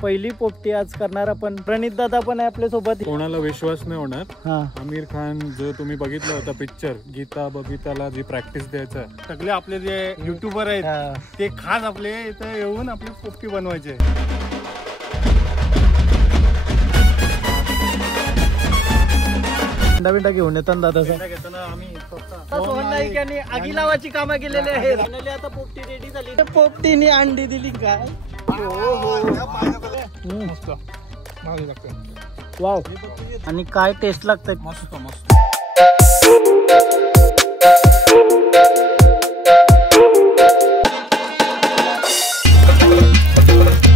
पहिली पोपटी आज करणार आपण. प्रणित दादा पण आहे आपल्या सोबत. कोणाला विश्वास नाही होणार, आमिर खान जो तुम्ही बघितलं होता पिक्चर गीता बबीताला जी प्रॅक्टिस द्यायचं, सगळे आपले जे युट्यूबर आहेत ते खास आपले इथं येऊन आपली पोपटी बनवायचे. बिंडा घेऊन येतात दादा. आम्ही आगी लावायची कामं केलेली आहेत. आता पोपटी रेडी झाली. पोपटीने अंडी दिली काय. वाव, आणि काय टेस्ट लागतात. मस्त मस्त.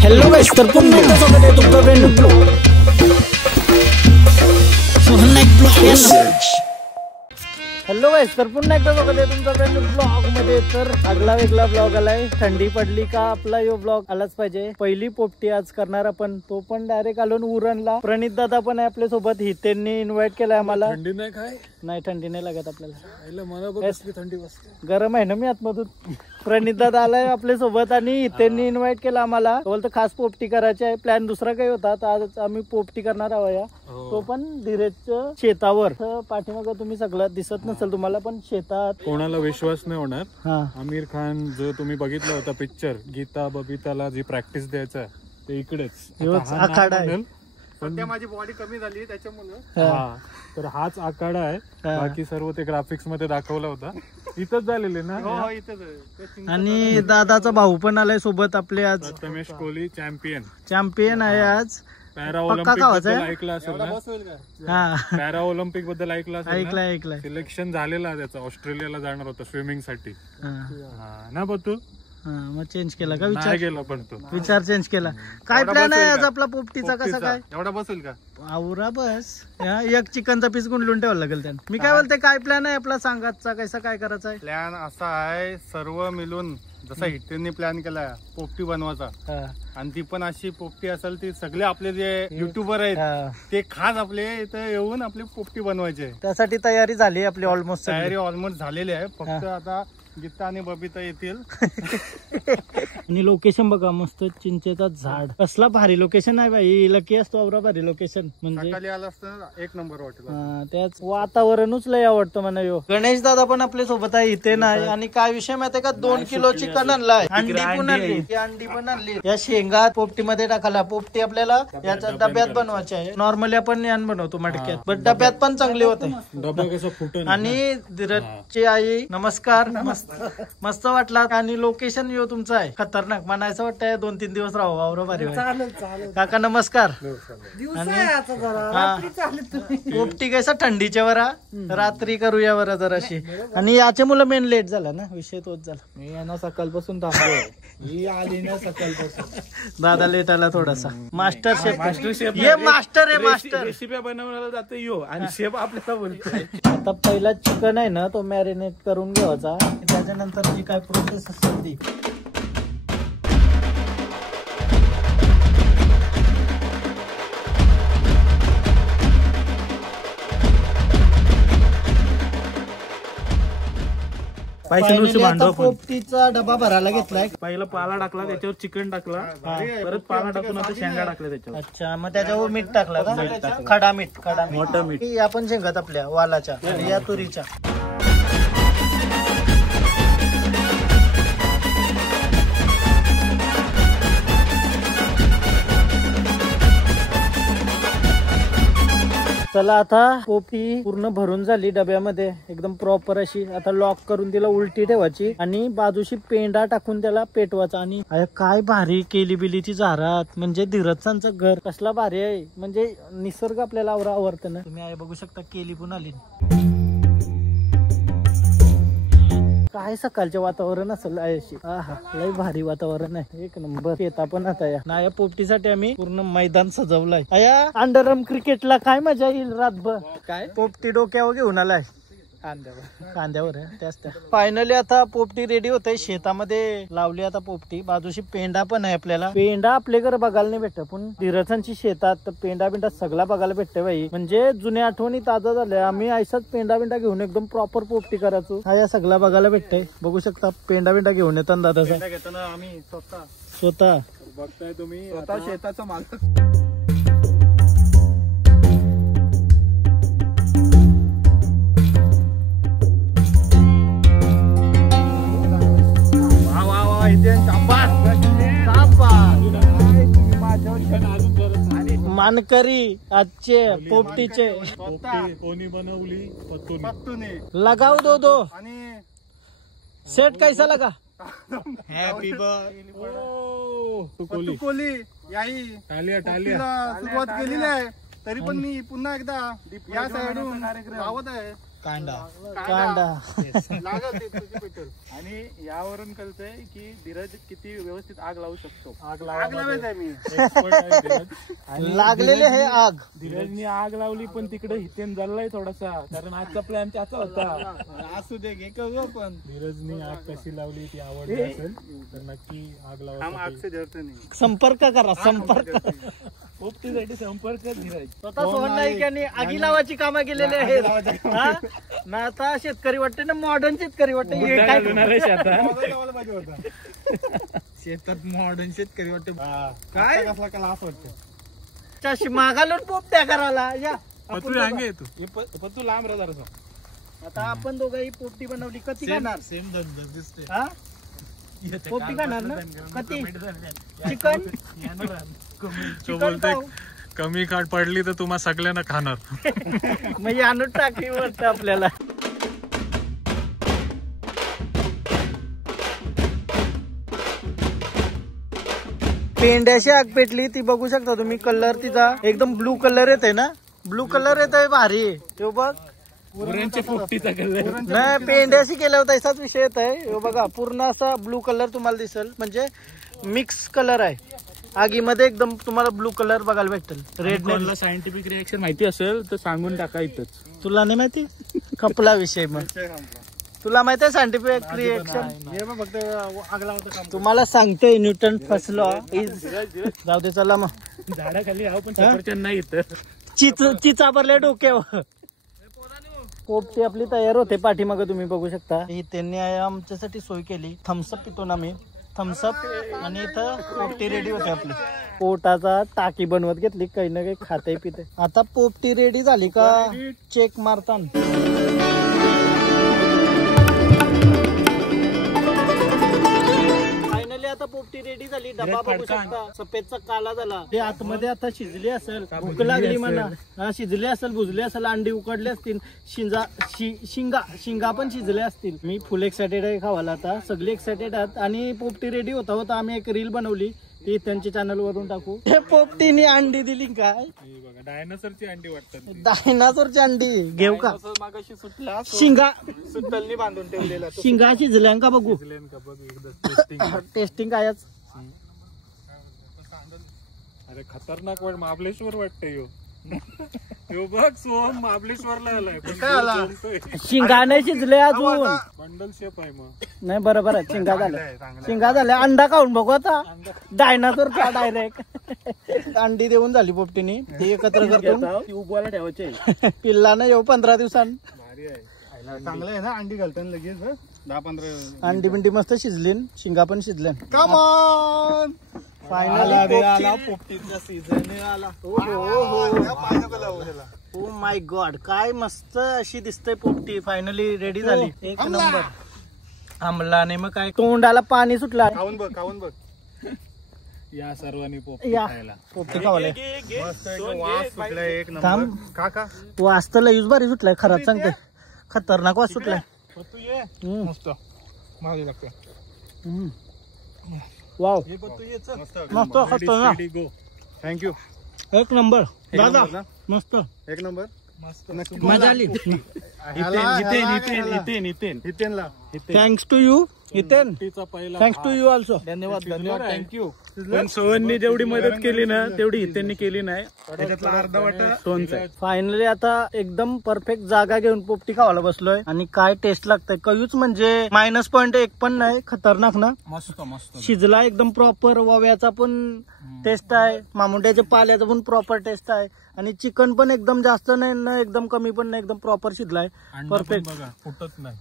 हॅलो गाइस, तर पुन्हा एकदा स्वागत आहे तुमचं brand new blog. Hello guys, तर पुन्हा एकदा स्वागत आहे तुमचं ब्रँड न्यू ब्लॉग मध्ये. तर आगला वेगळा ब्लॉग आलाय. थंडी पडली का आपला यो ब्लॉग आलाच पाहिजे. पहिली पोपटी आज करणार आपण, तो पण डायरेक्ट आलो उरणला. प्रणित दादा पण आहे आपल्या सोबत. हितेंनी इन्व्हाइट केलाय आम्हाला. थंडी नाही काय? नाही, थंडी नाही लागत आपल्याला. मला बघ थंडी बसते. गरम आहे ना मी आतमधून. प्रणित दादा आलाय आपल्या सोबत आणि त्यांनी इन्व्हाइट केला आम्हाला. बोलतो खास पोपटी करायची आहे. प्लॅन दुसरा काही होता, तर आज आम्ही पोपटी करणार आहोत. तो पण धीरजच्या शेतावर. पाठीमागं तुम्ही सगळं दिसत नसेल तुम्हाला, पण शेतात. कोणाला विश्वास नाही होणार, आमिर खान जो तुम्ही बघितलं होता पिक्चर गीता बबीताला जी प्रॅक्टिस द्यायचं ते इकडेच आखाडा आहे. सध्या माझी बॉडी कमी झाली त्याच्यामुळे तर हाच आखाडा आहे. बाकी सर्व ते ग्राफिक्स मध्ये दाखवला होता. इथंच झालेले ना. आणि दादाचा भाऊ पण आलाय सोबत आपले आज. प्रथमेश कोहली चॅम्पियन आहे आज. पॅरा ऑलिम्पिक बद्दल ऐकलं असेल ना. पॅरा ऑलिम्पिक बद्दल ऐकलं ऐकलंय. सिलेक्शन झालेला त्याचा. ऑस्ट्रेलियाला जाणार होता स्विमिंग साठी ना. बघ तू मग चेंज केला का विचार केला, पण तो विचार चेंज केला. काय प्लॅन आहे आज आपला पोपटीचा? कसा काय एवढा बसेल का? आवरा बस. एक चिकनचा पीस गुंडलून ठेवायला लागेल त्यांना. मी काय बोलते, काय प्लॅन आहे आपला सांगायचा? कसं काय करायचा आहे प्लॅन? असा आहे सर्व मिळून जसा हिटेंनी प्लॅन केलाय पोपटी बनवायचा. आणि ती पण अशी पोपटी असेल ती सगळे आपले जे युट्यूबर आहेत ते खास आपले इथं येऊन आपली पोपटी बनवायचे. त्यासाठी तयारी झाली आपली. तयारी ऑलमोस्ट झालेली आहे. फक्त आता गीता आणि बबिता येतील. आणि लोकेशन बघा, मस्त चिंचेचा झाड. कसला भारी लोकेशन आहे भाई. लकी असतो आवरा भारी लोकेशन. म्हणजे आला असतं एक नंबर वाटेल. त्याच वातावरणच लय आवडतं म्हणा. यो गणेश दादा पण आपल्या सोबत आहे. इथे नाही. आणि काय विषय माहितीये का, 2 किलो चिकन आणलाय. अंडी पण आणली. या शेंगा पोपटी मध्ये टाकायला. पोपटी आपल्याला याच्या डब्यात बनवायची आहे. नॉर्मली आपण यान बनवतो मटक्यात, पण डब्यात पण चांगली होते. डबा कसा फुटन. आणि धीरजची आई नमस्कार. मस्त वाटला. आणि लोकेशन यो तुमचं आहे खतरनाक. म्हणायचं वाटतंय 2-3 दिवस राहू. आवरो भारी. काका नमस्कार. पोपटी कैसा थंडीच्या वरा रात्री करूया बरं जराशी. आणि याचे मुलं मेन लेट झाला ना, विषय तोच झाला. मी यांना सकाळपासून थांबलोय. ही आली ना सकाळपासून. दादा लेट आला थोडासा. मास्टर शेफ ये मास्टर आहे. मास्टर रेसिपी बनवण्याला जातो यो. आणि शेफ आपल्याला बोलतोय. आता पहिला चिकन आहे ना, तो मॅरिनेट करून घ्यायचा. त्याच्यानंतर जी काय प्रोसेस असेल ती. पोपटीचा डबा भरायला घेतलाय. पहिला पाला टाकला, त्याच्यावर चिकन टाकला, परत पाला टाकून आता शेंगा टाकल्या त्याच्यावर. अच्छा, मग त्याच्यावर मीठ टाकलं का? खडा मीठ. मोठं मीठ. आपण शेंगात आपल्या वालाच्या आणि या तुरीच्या. चला, आता पोपटी पूर्ण भरून झाली डब्यामध्ये एकदम प्रॉपर अशी. आता लॉक करून तिला उलटी ठेवायची आणि बाजूशी पेंडा टाकून त्याला पेटवायचा. आणि काय भारी केली बिली ती झारात. म्हणजे धीरजचं घर कसला भारी आहे. म्हणजे निसर्ग आपल्याला आवडतं ना. तुम्ही आहे बघू शकता, केली पण आली. काय सकाळचे वातावरण असेल अशी. लय भारी वातावरण आहे. एक नंबर. येता पण आता या पोपटीसाठी आम्ही पूर्ण मैदान सजवलंय. अंडरआर्म क्रिकेटला काय मजा येईल रातभर. काय पोपटी डोक्यावर घेऊन आलाय. कांद्यावर आहे त्याच त्या. फायनली आता पोपटी रेडी होत आहे. शेतामध्ये लावली आता पोपटी. बाजूशी पेंडा पण आहे. आपल्याला पेंडा आपल्याकडे बघायला नाही भेटत, पण धीरजांची शेतात पेंडा बिंडा सगळा बघायला भेटतोय बाई. म्हणजे जुन्या आठवणी ताजा झाल्या. आम्ही ऐसाच पेंडा बिंडा घेऊन एकदम प्रॉपर पोपटी करायचो. हा या सगळा बघायला भेटतंय. बघू शकता पेंडा बिंडा घेऊन येतात दादाचा घेताना आम्ही स्वतः बघताय तुम्ही स्वतः शेताचा मालक. मानकरी आजचे पोपटीचे कोणी बनवली पत्तूने लगाव दो आणि सेट कैसा लगा. हॅपी कोली याही पोपटीला सुरुवात केलेली आहे. तरी पण मी पुन्हा एकदा या साईडून लावत आहे. कांदा लागल ते तुझी पेट्रोल. आणि यावरून कळतंय की धीरज किती व्यवस्थित आग लावू शकतो. आग लावायचं आहे मी. लागलेले हे आग. धीरजनी आग लावली पण तिकडे हितेन जळलाय थोडासा, कारण आजचा प्लॅन त्याचा होता. असू दे घे पण धीरजनी आग कशी लावली ती आवडली असेल तर नक्की आग लावा. संपर्क करा. संपर्क पोपटीसाठी संपर्क धीरज. स्वतः सोहन नाईक यांनी आगी लावायची कामं केलेली आहेत. हा? ना आता शेतकरी वाटते ना मॉडर्न शेतकरी वाटते. हे काय शेतात मॉडर्न शेतकरी वाटते. काय कसला क्लास वाटतं. चाशी मागालो पोपट्या करायला या. पतू अंगे तू पतू लांब रे जरा. आता आपण दोघंही पोपटी बनवली. कधी खाणार. सेम दिसते. हा पोपटी खाणार ना. कधी चिकन चिकन खाऊ. कमी काट पडली तर तुम्हा सगळ्यांना खाणार. म्हणजे आणून टाकली वाटतं आपल्याला. पेंड्याची आग पेटली ती बघू शकता तुम्ही. कलर तिचा एकदम ब्लू कलर येते ना. ब्लू कलर येत आहे भारी. तो बघ पोपटीचा कलर नाही पेंड्याशी केला होता तसाच विषय येत आहे. बघा पूर्ण असा ब्लू कलर तुम्हाला दिसेल. म्हणजे मिक्स कलर आहे. आगीमध्ये एकदम तुम्हाला ब्लू कलर बघायला भेटेल. रेड रेड सायंटिफिक रिएक्शन माहिती असेल तर सांगून टाका इथंच. तुला नाही माहिती. खपला विषय. मग तुला माहिती आहे सायंटिफिक रिएक्शन. फक्त आग लावतं. तुम्हाला सांगते न्यूटन फसलो. जाऊ दे चला मग. झाडाखाली आहो पण सफरचंद नाही इथं. चिचाभरल्या डोक्यावर. पोपटी आपली तयार होते. पाठीमागे तुम्ही बघू शकता. त्यांनी आमच्यासाठी सोय केली. थम्सअप पितो ना मी. थम्सअप आणि इथं पोपटी रेडी होते आपली. पोटाचा टाकी बनवत घेतली. काही ना काही खाते पिते. आता पोपटी रेडी झाली का चेक मारताना. फायनली आता पोपटी रेडी झाली. डबा बघू शकता. सफेदचा काला झाला. ते आतमध्ये आता शिजली असेल. भूक लागली म्हणा. शिजली असेल भुजली असेल. अंडी उकडले असतील. शिंगा पण शिजले असतील. मी फुल एक्सायटेड आहे खावायला. आता सगळे एक्सायटेड आहेत. आणि पोपटी रेडी होता आम्ही एक रील बनवली. ती त्यांच्या चॅनल वरून टाकू. पोपटीने अंडी दिली काय. डायनासोरची अंडी वाटतात. डायनासोरची अंडी घेऊ का. मागाशी सुटला शिंगा सुतलनी बांधून ठेवलेला. शिंगा शिजल्या का बघू. टेस्टिंग कायच. अरे खतरनाक वाट. महाबलेश्वर वाटतंय यो बघ. सोहम महाबलेश्वरला आलाय. शिंगा नाही शिजले अजून. बंडल शेप आहे मग. नाही बरोबर आहे. शिंगा झाल्या. अंडा खाऊन बघू आता. डायनासोर का डायरेक्ट. अंडी देऊन झाली पोपटीने. ते एकत्र करतो. उभवायला ठेवायचे. पिल्लानं येऊ 15 दिवसांनी. चांगलं आहे ना. अंडी घालताना लगेच 10-15 अंडी बिंडी मस्त शिजली. शिंगा पण शिजल्या. Come on. फायनली पोपटीचा सीझन आला. ओ माय गॉड काय मस्त अशी दिसते पोपटी. फायनली रेडी झाली. एक नंबर. आंबलाने मग काय तोंडाला पाणी सुटला. खाऊन बघ. या सर्वांनी या पोपटी खावाले. वास सुटलाय एक नंबर. काका वास तर लयूच भारी सुटलाय. खरंच सांगते खतरनाक वास सुटलाय. मस्त भारी लागतं. वाव मस्त मस्त खतरनाक. थँक्यू. एक नंबर दादा. मस्त एक नंबर. मस्त मजा आली. हितेनला thanks to you Hiten, thanks to you also. धन्यवाद धन्यवाद थँक्यू. पण सोहननी जेवढी मदत केली ना तेवढी हितेननी केली नाही. त्याच्यातला अर्धा वाटा सोहनचा आहे. फायनली आता एकदम परफेक्ट जागा घेऊन पोपटी खावायला बसलोय आणि काय टेस्ट लागतंय. कयूच म्हणजे -1 पण नाही, खतरनाक ना. मस्त मस्त शिजला एकदम प्रॉपर. वव्याचा पण टेस्ट आहे, मामुंड्याच्या पाल्याचा पण प्रॉपर टेस्ट आहे आणि चिकन पण एकदम जास्त नाही ना एकदम कमी पण नाही, एकदम प्रॉपर शिजलाय परफेक्ट. फुटत नाही.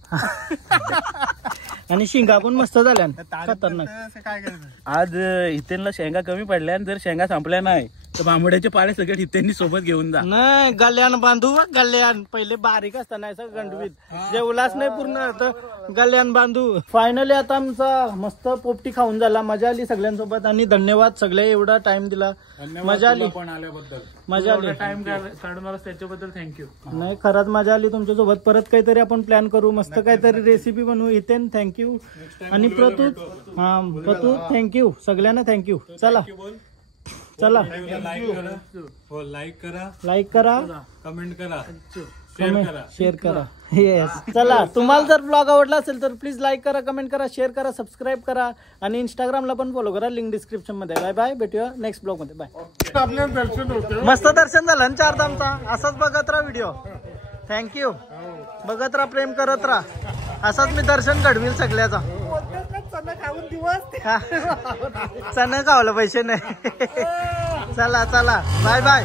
आणि शिंगा पण मस्त झाल्या खतरनाक. काय करायचं आज हितेनला शेंगा कमी पडल्या आणि जर शेंगा संपल्या नाही तर बांबड्याचे पाले सगळे हितेननी सोबत घेऊन जा. नाही गल्यान बांधू, गल्यान पहिले बारीक असताना असं गंडवीत जेवलाच नाही पूर्ण तर गल्यान बांधू. फायनली आता आमचा मस्त पोपटी खाऊन झाला. मजा आली सगळ्यांसोबत आणि धन्यवाद सगळे एवढा टाइम दिला. मजा आली पण आल्याबद्दल, मजा आली. टाइम काढून आला त्याच्याबद्दल थँक्यू. नाही खरंच मजा आली तुमच्यासोबत. परत काहीतरी आपण प्लॅन करू, मस्त काहीतरी रेसिपी बनवू. इथेन थँक्यू आणि प्रतू प्रतू थँक्यू, सगळ्यांना थँक्यू. चला चला लाईक करा कमेंट करा शेअर करा. येस चला, तुम्हाला जर ब्लॉग आवडला असेल तर प्लीज लाईक करा, कमेंट करा, शेअर करा, सबस्क्राईब करा आणि इंस्टाग्रामला पण फॉलो करा, लिंक डिस्क्रिप्शन मध्ये. बाय बाय, भेटूया नेक्स्ट ब्लॉग मध्ये. बाय. मस्त दर्शन झालं ना चारधामचा. असंच बघत राहा व्हिडिओ. थँक्यू. बघत राहा, प्रेम करत राहा. असंच मी दर्शन घडविल सगळ्याचा. चणा खावलं पैसे नाही. चला चला बाय बाय.